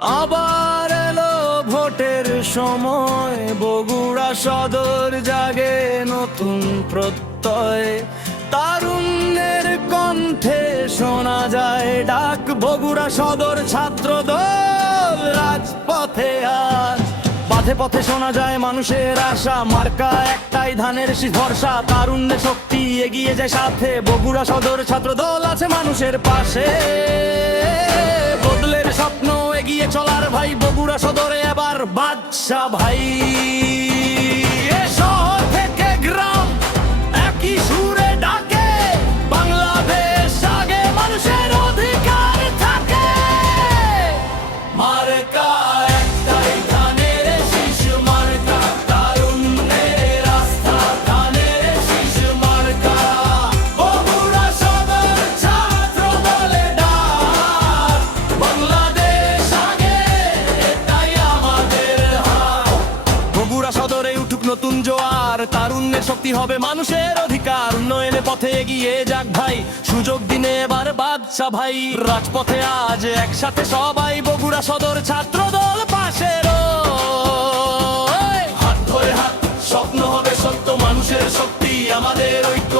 আবার এলো ভোটের সময়, বগুড়া সদর জাগে নতুন প্রত্যয়। তারুণ্যের কণ্ঠে শোনা যায় ডাক, বগুড়া সদর ছাত্র দল রাজপথে আজ। পথে পথে শোনা যায় মানুষের আশা, মার্কা একটাই ধানের শীষ ভরসা। তারুণ্যের শক্তি এগিয়ে যায় সাথে, বগুড়া সদর ছাত্র দল আছে মানুষের পাশে। বদলের স্বপ্ন এগিয়ে চলার ভাই, বগুড়া সদরে এবার বাদশা ভাই। এ শহর থেকে গ্রাম একই সুরে ডাকে, বাংলাদেশ আগে মানুষের অধিকার থাকে। মার্কা একটাই ধানের শীষ মার্কা, তারুণ্যের আস্থা ধানের শীষ মার্কা। বগুড়া সদর ছাত্র দলে ডাক, বাংলাদেশ আগে এটাই আমাদের হাত। বগুড়া সদরে উঠুক নতুন জোয়ার, তারুণ্যের শক্তি হবে মানুষের অধিকার। উন্নয়নের পথে এগিয়ে যাক ভাই, সুযোগ দিনে এবার বাদশা ভাই। রাজপথে আজ একসাথে সবাই, বগুড়া সদর ছাত্র দল পাশে রয়। হাত ধরে হাত, স্বপ্ন হবে সত্য, মানুষের শক্তি আমাদের ঐক্য।